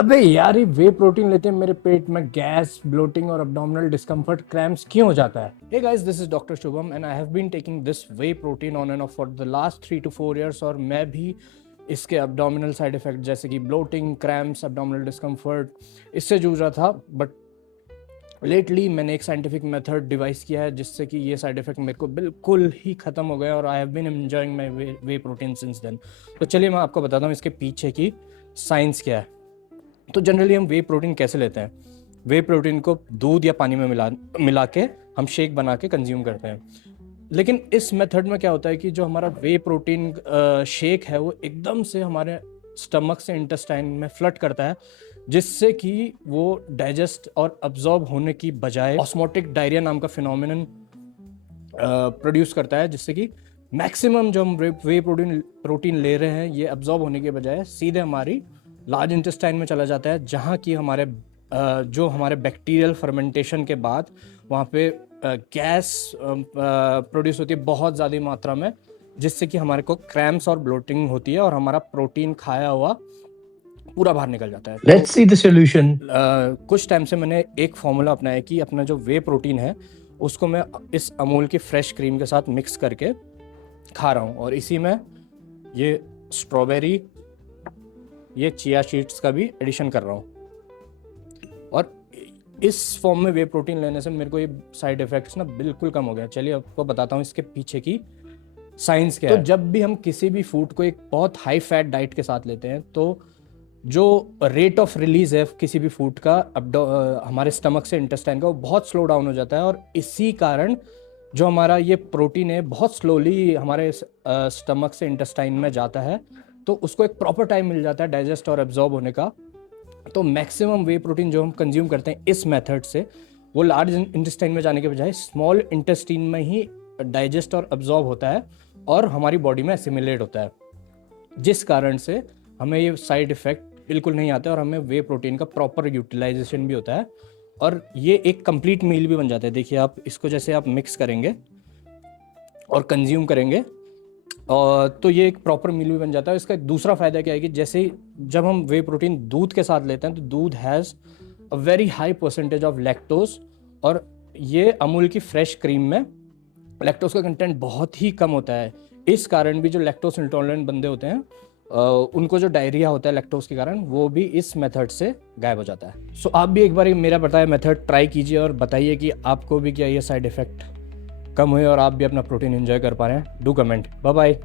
अबे यार, ये वे प्रोटीन लेते हैं मेरे पेट में गैस, ब्लोटिंग और abdominal डिस्कम्फर्ट, क्रैम्प्स क्यों हो जाता है? Hey guys, this is doctor Shubham and I have been taking this whey protein on and off for the last 3 to 4 years। और मैं भी इसके abdominal साइड इफेक्ट जैसे कि ब्लोटिंग, क्रैम्प्स, abdominal डिस्कम्फर्ट इससे जूझ रहा था। बट लेटली मैंने एक साइंटिफिक मेथड डिवाइस किया है जिससे कि ये साइड इफेक्ट मेरे को बिल्कुल ही ख़त्म हो गए और I have been enjoying my whey protein since then. तो चलिए मैं आपको बताता हूँ इसके पीछे की साइंस क्या है। तो जनरली हम वे प्रोटीन कैसे लेते हैं? वे प्रोटीन को दूध या पानी में मिला के हम शेक बना के कंज्यूम करते हैं। लेकिन इस मेथड में क्या होता है कि जो हमारा वे प्रोटीन शेक है वो एकदम से हमारे स्टमक से इंटेस्टाइन में फ्लड करता है, जिससे कि वो डाइजेस्ट और अब्जॉर्ब होने की बजाय ऑस्मोटिक डायरिया नाम का फिनोमिनन प्रोड्यूस करता है, जिससे कि मैक्सिमम जो हम वे प्रोटीन ले रहे हैं ये अब्जॉर्ब होने के बजाय सीधे हमारी लार्ज इंटेस्टाइन में चला जाता है, जहाँ की जो हमारे बैक्टीरियल फर्मेंटेशन के बाद वहाँ पे गैस प्रोड्यूस होती है बहुत ज़्यादा मात्रा में, जिससे कि हमारे को क्रैम्प्स और ब्लोटिंग होती है और हमारा प्रोटीन खाया हुआ पूरा बाहर निकल जाता है। Let's see the solution. कुछ टाइम से मैंने एक फॉर्मूला अपनाया कि अपना जो वे प्रोटीन है उसको मैं इस अमूल की फ्रेश क्रीम के साथ मिक्स करके खा रहा हूँ, और इसी में ये स्ट्रॉबेरी, ये चिया सीड्स का भी एडिशन कर रहा हूँ। और इस फॉर्म में वे प्रोटीन लेने से मेरे को ये साइड इफ़ेक्ट्स ना बिल्कुल कम हो गया। चलिए आपको बताता हूँ इसके पीछे की साइंस क्या है। तो जब भी हम किसी भी फूड को एक बहुत हाई फैट डाइट के साथ लेते हैं तो जो रेट ऑफ रिलीज है किसी भी फूड का हमारे स्टमक से इंटेस्टाइन का, वो बहुत स्लो डाउन हो जाता है, और इसी कारण जो हमारा ये प्रोटीन है बहुत स्लोली हमारे स्टमक से इंटेस्टाइन में जाता है, तो उसको एक प्रॉपर टाइम मिल जाता है डाइजेस्ट और एब्जॉर्ब होने का। तो मैक्सिमम वे प्रोटीन जो हम कंज्यूम करते हैं इस मेथड से, वो लार्ज इंटेस्टाइन में जाने के बजाय स्मॉल इंटेस्टाइन में ही डाइजेस्ट और एब्जॉर्ब होता है और हमारी बॉडी में एसिमिलेट होता है, जिस कारण से हमें ये साइड इफ़ेक्ट बिल्कुल नहीं आता है और हमें वे प्रोटीन का प्रॉपर यूटिलाइजेशन भी होता है, और ये एक कंप्लीट मील भी बन जाता है। देखिए आप इसको जैसे आप मिक्स करेंगे और कंज्यूम करेंगे और तो ये एक प्रॉपर मील भी बन जाता है। इसका एक दूसरा फ़ायदा क्या है कि जैसे ही जब हम वे प्रोटीन दूध के साथ लेते हैं तो दूध has a very high percentage of lactose, और ये अमूल की फ्रेश क्रीम में लैक्टोज का कंटेंट बहुत ही कम होता है। इस कारण भी जो लैक्टोज इंटॉलरेंट बंदे होते हैं उनको जो डायरिया होता है लैक्टोज के कारण, वो भी इस मेथड से गायब हो जाता है। सो आप भी एक बार मेरा बताया मेथड ट्राई कीजिए और बताइए कि आपको भी क्या ये साइड इफ़ेक्ट कम हुए और आप भी अपना प्रोटीन एंजॉय कर पा रहे हैं। Do comment. Bye bye.